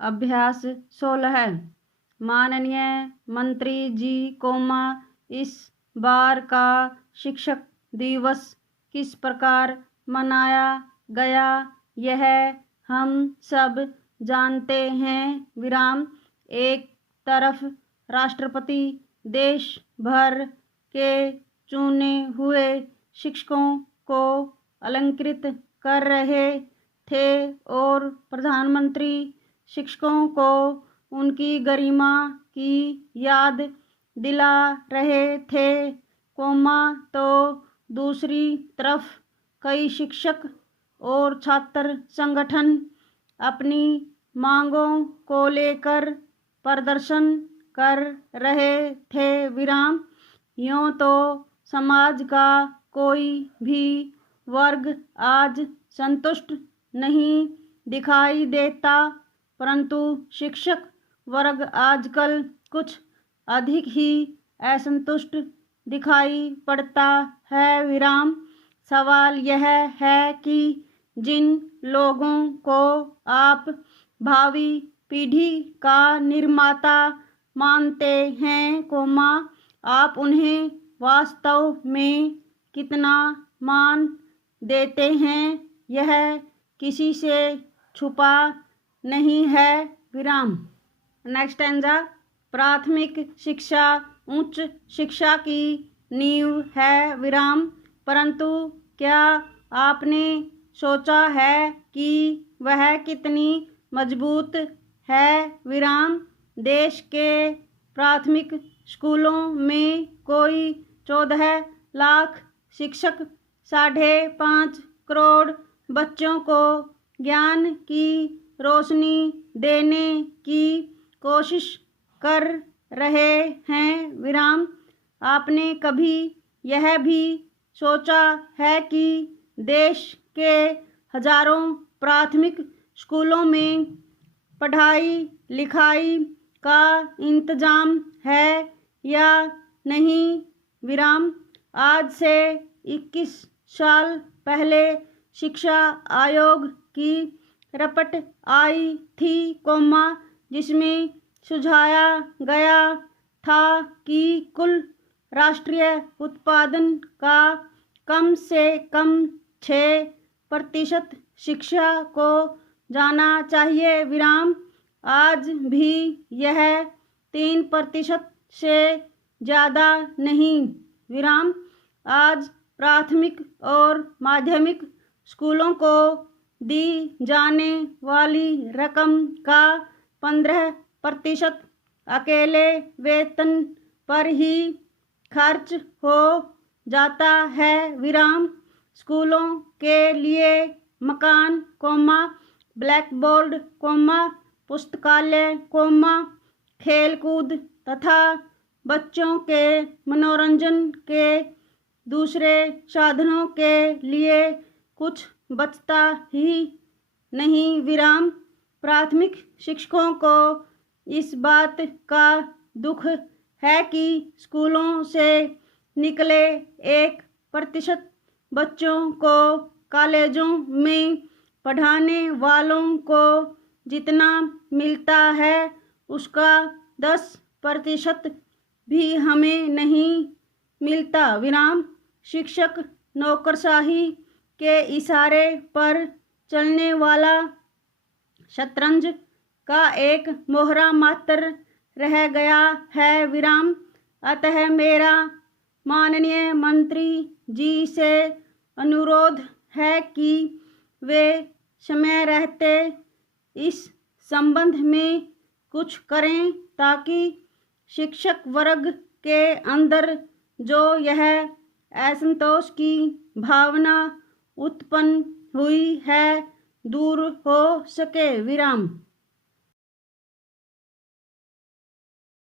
अभ्यास 16। माननीय मंत्री जी, इस बार का शिक्षक दिवस किस प्रकार मनाया गया यह हम सब जानते हैं। एक तरफ राष्ट्रपति देश भर के चुने हुए शिक्षकों को अलंकृत कर रहे थे और प्रधानमंत्री शिक्षकों को उनकी गरिमा की याद दिला रहे थे, तो दूसरी तरफ कई शिक्षक और छात्र संगठन अपनी मांगों को लेकर प्रदर्शन कर रहे थे। यूं तो समाज का कोई भी वर्ग आज संतुष्ट नहीं दिखाई देता, परंतु शिक्षक वर्ग आजकल कुछ अधिक ही असंतुष्ट दिखाई पड़ता है। सवाल यह है कि जिन लोगों को आप भावी पीढ़ी का निर्माता मानते हैं, आप उन्हें वास्तव में कितना मान देते हैं यह किसी से छुपा नहीं है। Next stanza. प्राथमिक शिक्षा उच्च शिक्षा की नींव है, परंतु क्या आपने सोचा है कि वह कितनी मजबूत है? देश के प्राथमिक स्कूलों में कोई 14 लाख शिक्षक 5.5 करोड़ बच्चों को ज्ञान की रोशनी देने की कोशिश कर रहे हैं। आपने कभी यह भी सोचा है कि देश के हजारों प्राथमिक स्कूलों में पढ़ाई लिखाई का इंतजाम है या नहीं? आज से 21 साल पहले शिक्षा आयोग की रिपोर्ट आई थी, जिसमें सुझाया गया था कि कुल राष्ट्रीय उत्पादन का कम से कम 6% शिक्षा को जाना चाहिए। आज भी यह 3% से ज़्यादा नहीं। आज प्राथमिक और माध्यमिक स्कूलों को दी जाने वाली रकम का 15% अकेले वेतन पर ही खर्च हो जाता है। स्कूलों के लिए मकान, ब्लैक बोर्ड, पुस्तकालय, खेलकूद तथा बच्चों के मनोरंजन के दूसरे साधनों के लिए कुछ बचता ही नहीं। प्राथमिक शिक्षकों को इस बात का दुख है कि स्कूलों से निकले 1% बच्चों को कॉलेजों में पढ़ाने वालों को जितना मिलता है उसका 10% भी हमें नहीं मिलता। शिक्षक नौकरशाही के इशारे पर चलने वाला शतरंज का एक मोहरा मात्र रह गया है। अतः मेरा माननीय मंत्री जी से अनुरोध है कि वे समय रहते इस संबंध में कुछ करें, ताकि शिक्षक वर्ग के अंदर जो यह असंतोष की भावना उत्पन्न हुई है दूर हो सके।